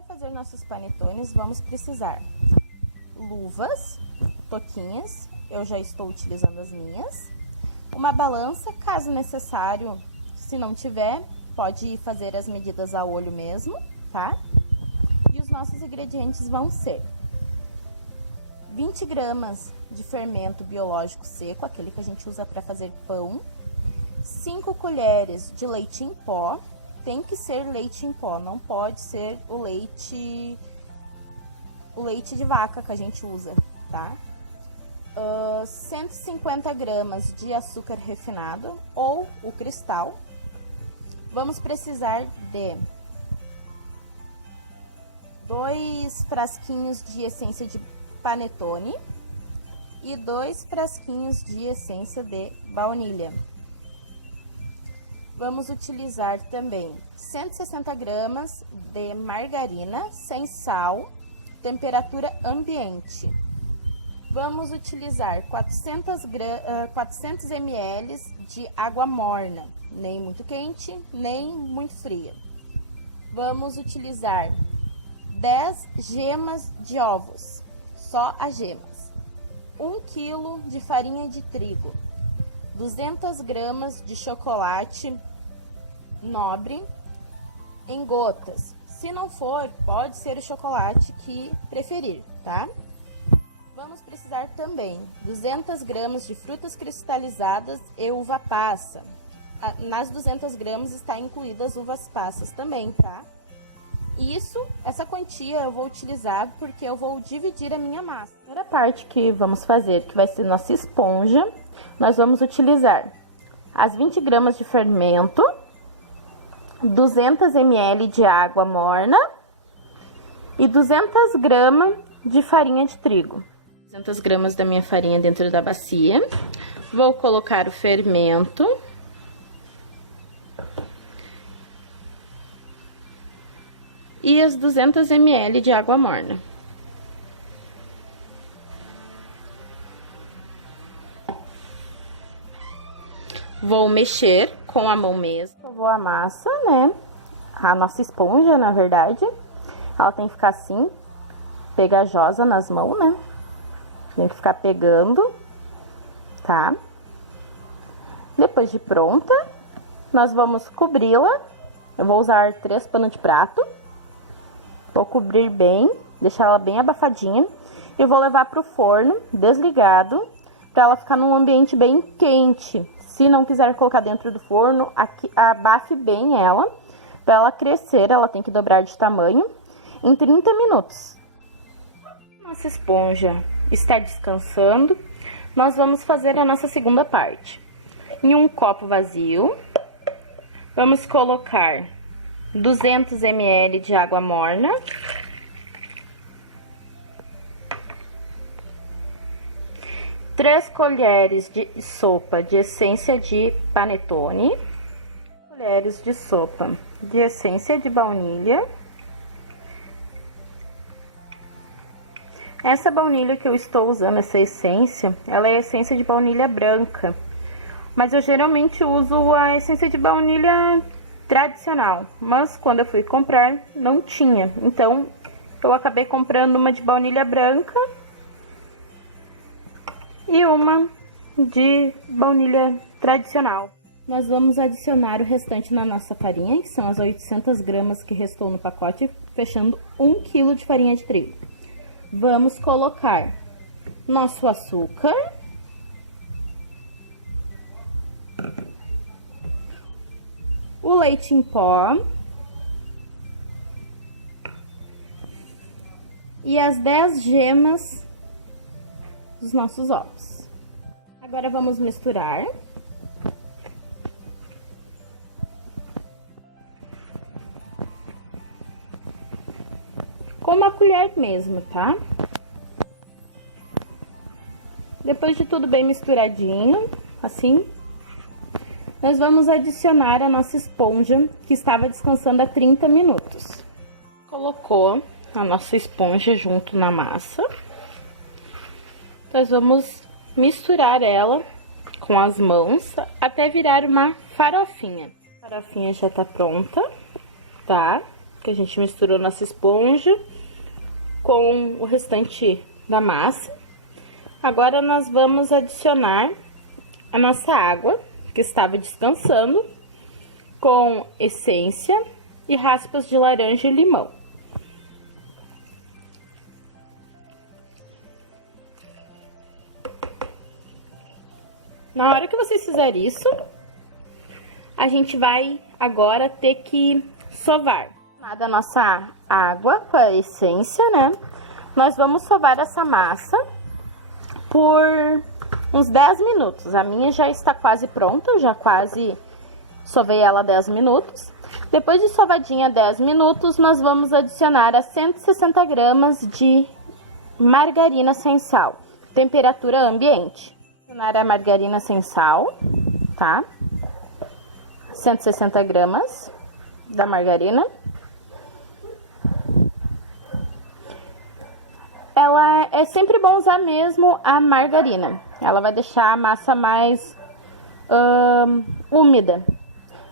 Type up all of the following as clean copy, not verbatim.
Para fazer nossos panetones, vamos precisar luvas, toquinhas, eu já estou utilizando as minhas, uma balança, caso necessário, se não tiver, pode fazer as medidas a olho mesmo, tá? E os nossos ingredientes vão ser 20 gramas de fermento biológico seco, aquele que a gente usa para fazer pão, 5 colheres de leite em pó, tem que ser leite em pó, não pode ser o leite de vaca que a gente usa, tá? 150 gramas de açúcar refinado ou o cristal. Vamos precisar de 2 frasquinhos de essência de panetone e 2 frasquinhos de essência de baunilha. Vamos utilizar também 160 gramas de margarina sem sal, temperatura ambiente. Vamos utilizar 400 ml de água morna, nem muito quente, nem muito fria. Vamos utilizar 10 gemas de ovos, só as gemas. 1 kg de farinha de trigo, 200 gramas de chocolate nobre em gotas. Se não for, pode ser o chocolate que preferir, tá? Vamos precisar também 200 gramas de frutas cristalizadas e uva passa. Nas 200 gramas está incluídas uvas passas também, tá? Essa quantia eu vou utilizar porque eu vou dividir a minha massa. A primeira parte que vamos fazer, que vai ser nossa esponja, nós vamos utilizar as 20 gramas de fermento, 200 ml de água morna e 200 gramas de farinha de trigo. 200 gramas da minha farinha dentro da bacia. Vou colocar o fermento. E as 200 ml de água morna. Vou mexer com a mão mesmo. Eu vou a massa, né? A nossa esponja, na verdade. Ela tem que ficar assim, pegajosa nas mãos, né? Tem que ficar pegando, tá? Depois de pronta, nós vamos cobri-la. Eu vou usar 3 panos de prato. Vou cobrir bem, deixar ela bem abafadinha. E vou levar pro forno, desligado, para ela ficar num ambiente bem quente. Se não quiser colocar dentro do forno, abafe bem ela. Para ela crescer, ela tem que dobrar de tamanho em 30 minutos. Nossa esponja está descansando. Nós vamos fazer a nossa segunda parte. Em um copo vazio, vamos colocar 200 ml de água morna. Três colheres de sopa de essência de panetone, colheres de sopa de essência de baunilha. Essa baunilha que eu estou usando, essa essência, ela é essência de baunilha branca, mas eu geralmente uso a essência de baunilha tradicional, mas quando eu fui comprar não tinha, então eu acabei comprando uma de baunilha branca e uma de baunilha tradicional. Nós vamos adicionar o restante na nossa farinha, que são as 800 gramas que restou no pacote, fechando 1 kg de farinha de trigo. Vamos colocar nosso açúcar, o leite em pó e as 10 gemas dos nossos ovos. Agora vamos misturar. Com uma colher mesmo, tá? Depois de tudo bem misturadinho, assim, nós vamos adicionar a nossa esponja, que estava descansando há 30 minutos. Colocou a nossa esponja junto na massa. Nós vamos misturar ela com as mãos até virar uma farofinha. A farofinha já tá pronta, tá? que a gente misturou nossa esponja com o restante da massa. Agora nós vamos adicionar a nossa água, que estava descansando, com essência e raspas de laranja e limão. Na hora que vocês fizerem isso, a gente vai agora ter que sovar. Da nossa água com a essência, né? Nós vamos sovar essa massa por uns 10 minutos. A minha já está quase pronta, eu já quase sovei ela 10 minutos. Depois de sovadinha 10 minutos, nós vamos adicionar a 160 gramas de margarina sem sal, temperatura ambiente. Adicionar a margarina sem sal, tá? 160 gramas da margarina. Ela é sempre bom usar mesmo a margarina. Ela vai deixar a massa mais úmida.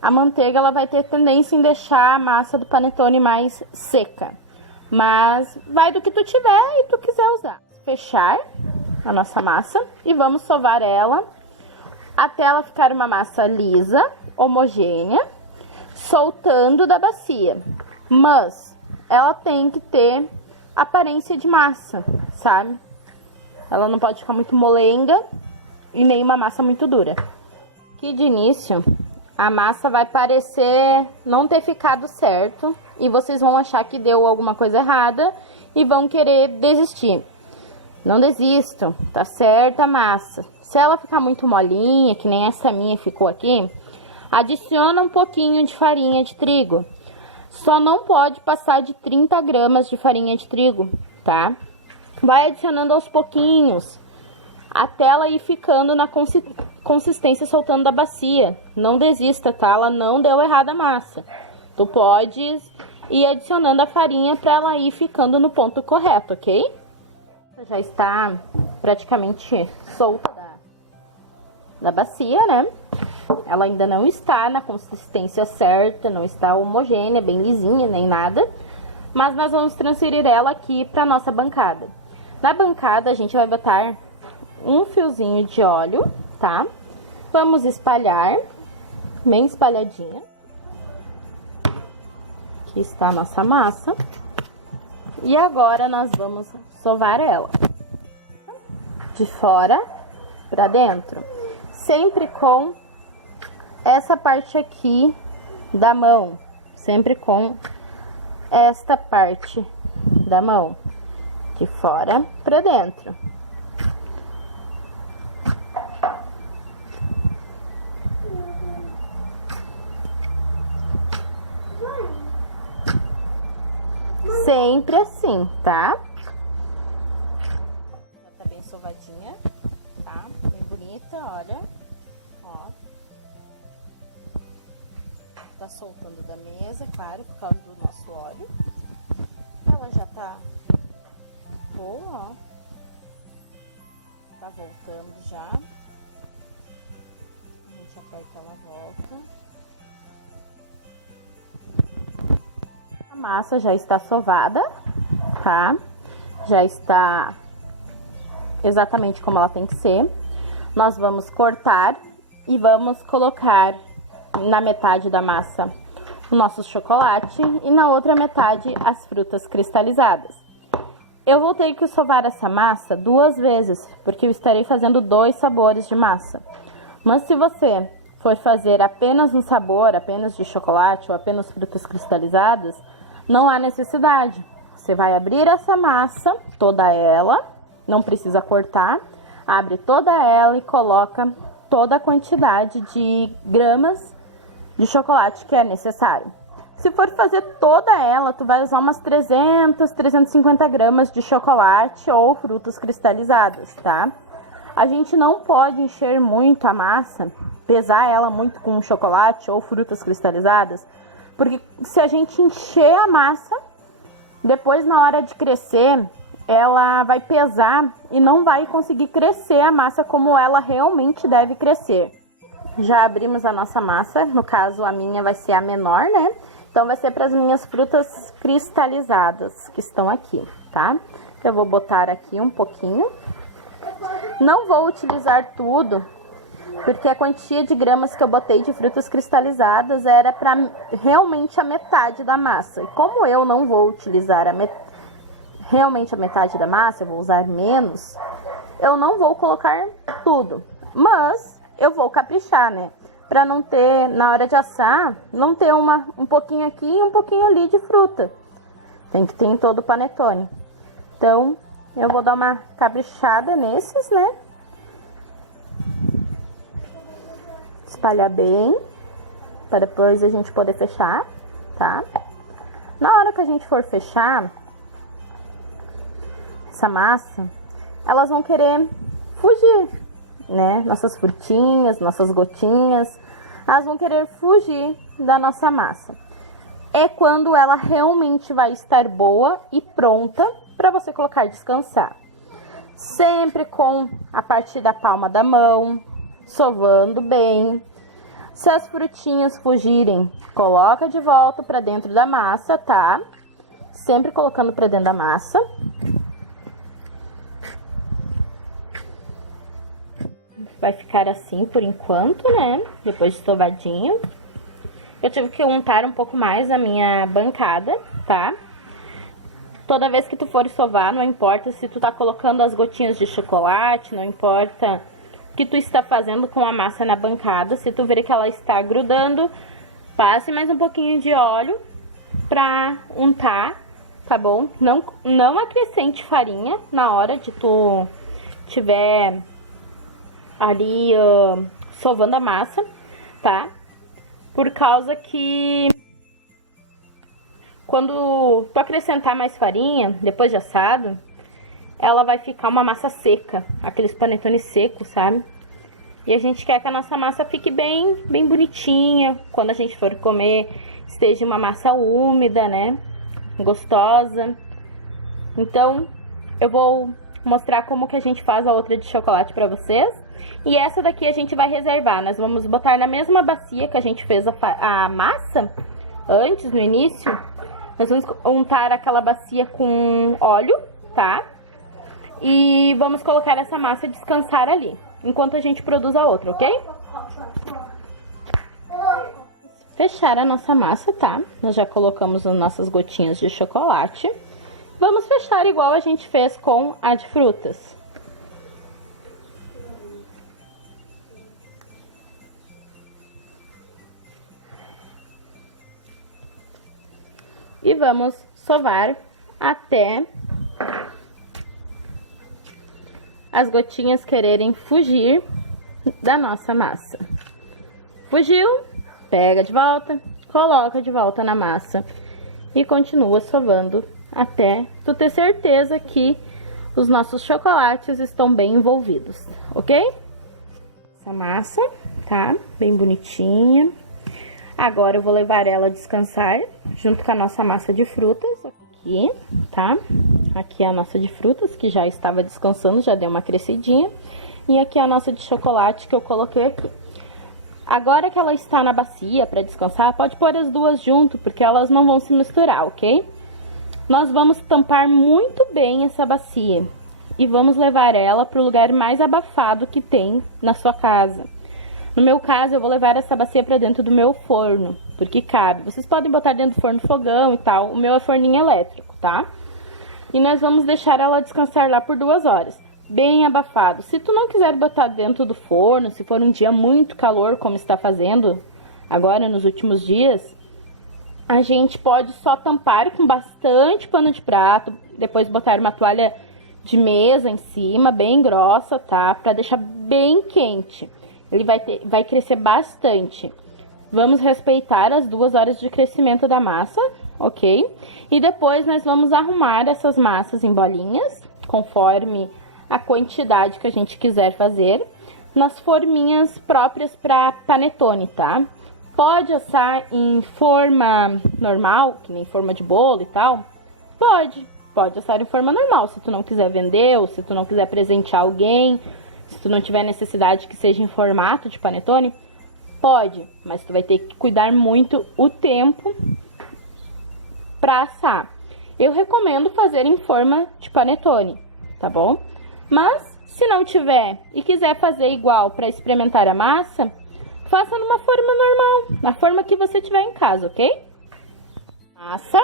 A manteiga ela vai ter tendência em deixar a massa do panetone mais seca. Mas vai do que tu tiver e tu quiser usar. Fechar a nossa massa e vamos sovar ela até ela ficar uma massa lisa, homogênea, soltando da bacia. Mas ela tem que ter aparência de massa, sabe? Ela não pode ficar muito molenga e nem uma massa muito dura. Aqui de início, a massa vai parecer não ter ficado certo e vocês vão achar que deu alguma coisa errada e vão querer desistir. Não desistam, tá certa a massa. Se ela ficar muito molinha, que nem essa minha ficou aqui, adiciona um pouquinho de farinha de trigo. Só não pode passar de 30 gramas de farinha de trigo, tá? Vai adicionando aos pouquinhos, até ela ir ficando na consistência soltando da bacia. Não desista, tá? Ela não deu errada a massa. Tu pode ir adicionando a farinha para ela ir ficando no ponto correto, ok? Já está praticamente solta da bacia, né? Ela ainda não está na consistência certa, não está homogênea, bem lisinha, nem nada. Mas nós vamos transferir ela aqui para nossa bancada. Na bancada, a gente vai botar um fiozinho de óleo, tá? Vamos espalhar, bem espalhadinha. Aqui está a nossa massa. E agora nós vamos sovar ela. De fora para dentro. Sempre com essa parte aqui da mão, sempre com esta parte da mão, de fora para dentro. Sempre assim, tá? Já tá bem sovadinha, tá? Bem bonita, olha. Ó. Tá soltando da mesa, claro, por causa do nosso óleo. Ela já tá boa, ó. Tá voltando já. A gente aperta ela volta. A massa já está sovada, tá? Já está exatamente como ela tem que ser. Nós vamos cortar e vamos colocar na metade da massa o nosso chocolate e na outra metade as frutas cristalizadas. Eu vou ter que sovar essa massa 2 vezes, porque eu estarei fazendo 2 sabores de massa. Mas se você for fazer apenas um sabor, apenas de chocolate ou apenas frutas cristalizadas, não há necessidade. Você vai abrir essa massa, toda ela, não precisa cortar, abre toda ela e coloca toda a quantidade de gramas de chocolate que é necessário. Se for fazer toda ela, tu vai usar umas 300, 350 gramas de chocolate ou frutas cristalizadas, tá? A gente não pode encher muito a massa, pesar ela muito com chocolate ou frutas cristalizadas, porque se a gente encher a massa, depois na hora de crescer, ela vai pesar e não vai conseguir crescer a massa como ela realmente deve crescer. Já abrimos a nossa massa, no caso a minha vai ser a menor, né? Então, vai ser para as minhas frutas cristalizadas que estão aqui, tá? Eu vou botar aqui um pouquinho. Não vou utilizar tudo, porque a quantia de gramas que eu botei de frutas cristalizadas era para realmente a metade da massa. E como eu não vou utilizar realmente a metade da massa, eu vou usar menos, eu não vou colocar tudo. Mas eu vou caprichar, né? Para não ter, na hora de assar, não ter um pouquinho aqui e um pouquinho ali de fruta. Tem que ter em todo o panetone. Então, eu vou dar uma caprichada nesses, né? Espalhar bem, para depois a gente poder fechar, tá? Na hora que a gente for fechar essa massa, elas vão querer fugir, né? Nossas frutinhas, nossas gotinhas, elas vão querer fugir da nossa massa. É quando ela realmente vai estar boa e pronta para você colocar descansar. Sempre com a parte da palma da mão, sovando bem. Se as frutinhas fugirem, coloca de volta para dentro da massa, tá? Sempre colocando para dentro da massa. Vai ficar assim por enquanto, né? Depois de sovadinho. Eu tive que untar um pouco mais a minha bancada, tá? Toda vez que tu for sovar, não importa se tu tá colocando as gotinhas de chocolate, não importa o que tu está fazendo com a massa na bancada. Se tu ver que ela está grudando, passe mais um pouquinho de óleo pra untar, tá bom? Não acrescente farinha na hora de tu tiver ali sovando a massa, tá? Por causa que quando tu acrescentar mais farinha, depois de assado, ela vai ficar uma massa seca, aqueles panetones secos, sabe? E a gente quer que a nossa massa fique bem bonitinha, quando a gente for comer, esteja uma massa úmida, né? Gostosa. Então, eu vou mostrar como que a gente faz a outra de chocolate pra vocês. E essa daqui a gente vai reservar. Nós vamos botar na mesma bacia que a gente fez a massa antes, no início. Nós vamos untar aquela bacia com óleo, tá? E vamos colocar essa massa descansar ali, enquanto a gente produz a outra, ok? Fechar a nossa massa, tá? Nós já colocamos as nossas gotinhas de chocolate. Vamos fechar igual a gente fez com a de frutas. E vamos sovar até as gotinhas quererem fugir da nossa massa. Fugiu, pega de volta, coloca de volta na massa e continua sovando até tu ter certeza que os nossos chocolates estão bem envolvidos, ok? Essa massa, tá? Bem bonitinha. Agora eu vou levar ela a descansar junto com a nossa massa de frutas. Aqui, tá? Aqui é a nossa de frutas, que já estava descansando, já deu uma crescidinha. E aqui é a nossa de chocolate que eu coloquei aqui. Agora que ela está na bacia para descansar, pode pôr as duas junto, porque elas não vão se misturar, ok? Nós vamos tampar muito bem essa bacia e vamos levar ela para o lugar mais abafado que tem na sua casa. No meu caso, eu vou levar essa bacia para dentro do meu forno, porque cabe. Vocês podem botar dentro do forno fogão e tal. O meu é forninho elétrico, tá? E nós vamos deixar ela descansar lá por 2 horas, bem abafado. Se tu não quiser botar dentro do forno, se for um dia muito calor, como está fazendo agora nos últimos dias, a gente pode só tampar com bastante pano de prato, depois botar uma toalha de mesa em cima, bem grossa, tá? Para deixar bem quente. Ele vai crescer bastante. Vamos respeitar as 2 horas de crescimento da massa, ok? E depois nós vamos arrumar essas massas em bolinhas, conforme a quantidade que a gente quiser fazer, nas forminhas próprias para panetone, tá? Pode assar em forma normal, que nem forma de bolo e tal? Pode assar em forma normal, se tu não quiser vender ou se tu não quiser presentear alguém. Se tu não tiver necessidade que seja em formato de panetone, pode, mas tu vai ter que cuidar muito o tempo para assar. Eu recomendo fazer em forma de panetone, tá bom? Mas se não tiver e quiser fazer igual para experimentar a massa, faça numa forma normal, na forma que você tiver em casa, ok? Massa,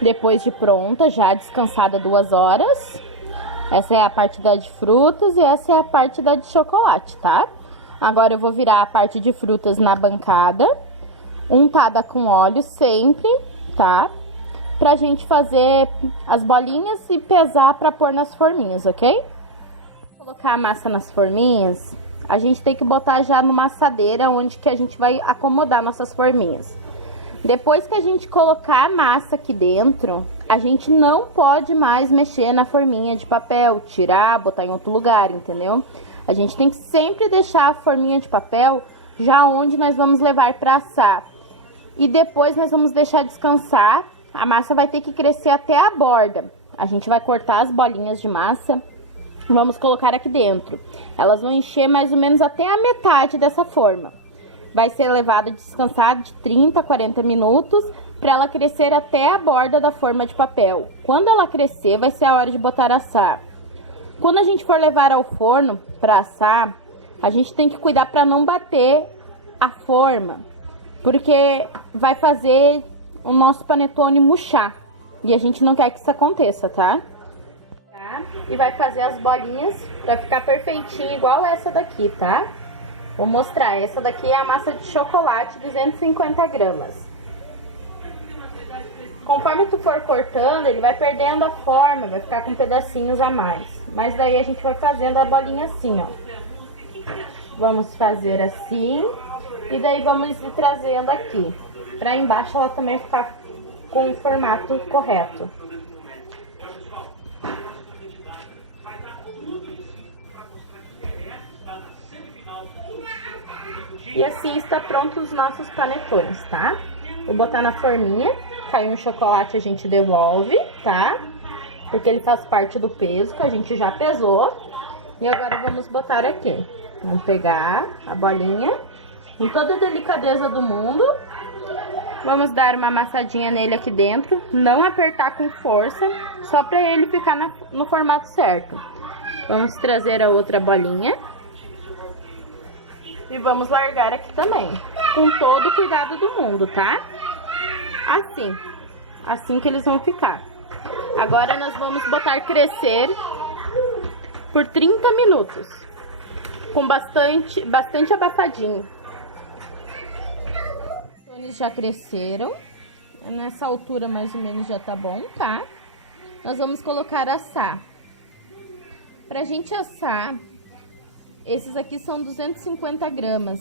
depois de pronta, já descansada 2 horas. Essa é a parte da de frutas e essa é a parte da de chocolate, tá? Agora eu vou virar a parte de frutas na bancada, untada com óleo sempre, tá? Pra gente fazer as bolinhas e pesar pra pôr nas forminhas, ok? Colocar a massa nas forminhas, a gente tem que botar já numa assadeira onde que a gente vai acomodar nossas forminhas. Depois que a gente colocar a massa aqui dentro, a gente não pode mais mexer na forminha de papel, tirar, botar em outro lugar, entendeu? A gente tem que sempre deixar a forminha de papel já onde nós vamos levar para assar. E depois nós vamos deixar descansar. A massa vai ter que crescer até a borda. A gente vai cortar as bolinhas de massa, vamos colocar aqui dentro. Elas vão encher mais ou menos até a metade dessa forma. Vai ser levada a descansar de 30 a 40 minutos para ela crescer até a borda da forma de papel. Quando ela crescer, vai ser a hora de botar a assar. Quando a gente for levar ao forno para assar, a gente tem que cuidar para não bater a forma, porque vai fazer o nosso panetone murchar. E a gente não quer que isso aconteça, tá? E vai fazer as bolinhas para ficar perfeitinho, igual essa daqui, tá? Vou mostrar, essa daqui é a massa de chocolate, 250 gramas. Conforme tu for cortando, ele vai perdendo a forma, vai ficar com pedacinhos a mais. Mas daí a gente vai fazendo a bolinha assim, ó. Vamos fazer assim, e daí vamos ir trazendo aqui. Pra embaixo ela também ficar com o formato correto. E assim está pronto os nossos panetones, tá? Vou botar na forminha, caiu um chocolate a gente devolve, tá? Porque ele faz parte do peso que a gente já pesou. E agora vamos botar aqui. Vamos pegar a bolinha, com toda a delicadeza do mundo. Vamos dar uma amassadinha nele aqui dentro, não apertar com força, só para ele ficar no formato certo. Vamos trazer a outra bolinha. E vamos largar aqui também, com todo o cuidado do mundo, tá? Assim que eles vão ficar. Agora nós vamos botar crescer por 30 minutos, com bastante abafadinho. Eles já cresceram, nessa altura mais ou menos já tá bom, tá? Nós vamos colocar assar. Pra gente assar, esses aqui são 250 gramas.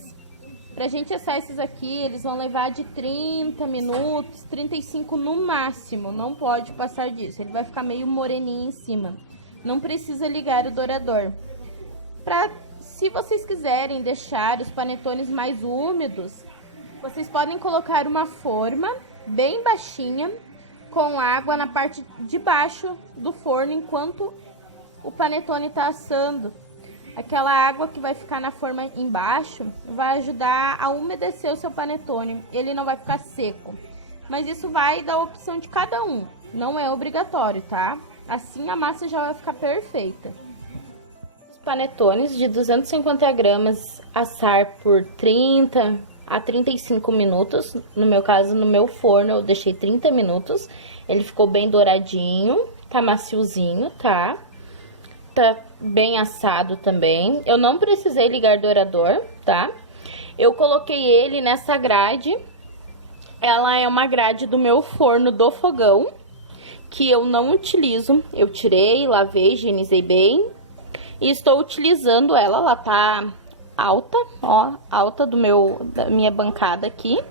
Pra gente assar esses aqui, eles vão levar de 30 minutos, 35 no máximo. Não pode passar disso, ele vai ficar meio moreninho em cima. Não precisa ligar o dourador. Se vocês quiserem deixar os panetones mais úmidos, vocês podem colocar uma forma bem baixinha com água na parte de baixo do forno enquanto o panetone está assando. Aquela água que vai ficar na forma embaixo vai ajudar a umedecer o seu panetone. Ele não vai ficar seco. Mas isso vai da opção de cada um. Não é obrigatório, tá? Assim a massa já vai ficar perfeita. Os panetones de 250 gramas assar por 30 a 35 minutos. No meu caso, no meu forno, eu deixei 30 minutos. Ele ficou bem douradinho, tá maciozinho, tá? Tá bem assado também. Eu não precisei ligar dourador, tá? Eu coloquei ele nessa grade. Ela é uma grade do meu forno do fogão, que eu não utilizo. Eu tirei, lavei, higienizei bem. E estou utilizando ela. Ela tá alta, ó, alta da minha bancada aqui,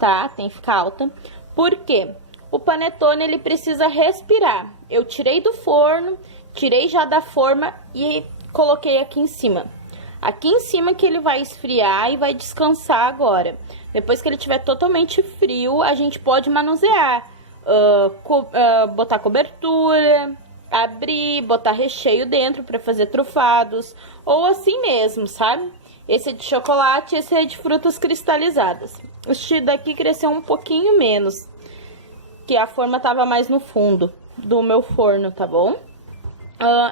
tá? Tem que ficar alta. Por quê? O panetone, ele precisa respirar. Eu tirei do forno, tirei já da forma e coloquei aqui em cima. Aqui em cima que ele vai esfriar e vai descansar agora. Depois que ele estiver totalmente frio, a gente pode manusear. Botar cobertura, abrir, botar recheio dentro para fazer trufados. Ou assim mesmo, sabe? Esse é de chocolate, esse é de frutas cristalizadas. Este daqui cresceu um pouquinho menos. que a forma tava mais no fundo do meu forno, tá bom?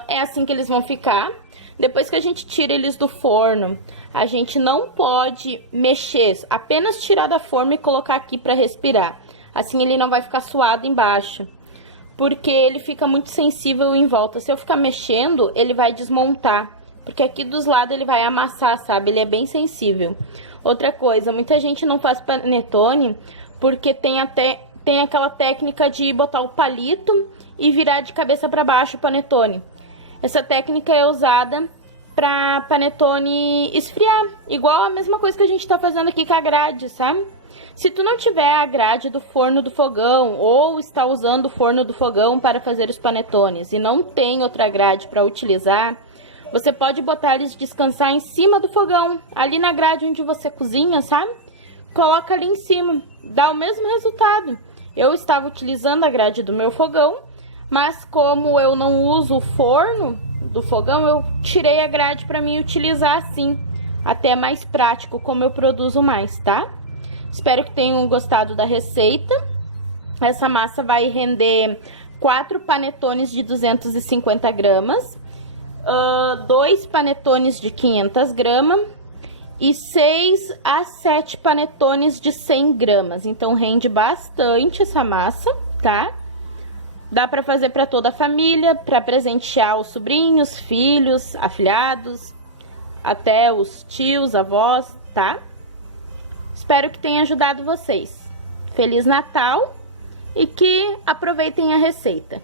É assim que eles vão ficar. Depois que a gente tira eles do forno, a gente não pode mexer, apenas tirar da forma e colocar aqui para respirar. Assim ele não vai ficar suado embaixo, porque ele fica muito sensível em volta. Se eu ficar mexendo, ele vai desmontar, porque aqui dos lados ele vai amassar, sabe? Ele é bem sensível. Outra coisa, muita gente não faz panetone porque tem aquela técnica de botar o palito e virar de cabeça para baixo o panetone. Essa técnica é usada para panetone esfriar, igual a mesma coisa que a gente tá fazendo aqui com a grade, sabe? Se tu não tiver a grade do forno do fogão ou está usando o forno do fogão para fazer os panetones e não tem outra grade para utilizar, você pode botar eles descansar em cima do fogão, ali na grade onde você cozinha, sabe? Coloca ali em cima, dá o mesmo resultado. Eu estava utilizando a grade do meu fogão, mas como eu não uso o forno do fogão, eu tirei a grade para mim utilizar assim. Até mais prático, como eu produzo mais, tá? Espero que tenham gostado da receita. Essa massa vai render 4 panetones de 250 gramas, 2 panetones de 500 gramas e 6 a 7 panetones de 100 gramas. Então, rende bastante essa massa, tá? Dá para fazer para toda a família, para presentear os sobrinhos, filhos, afilhados, até os tios, avós, tá? Espero que tenha ajudado vocês. Feliz Natal e que aproveitem a receita.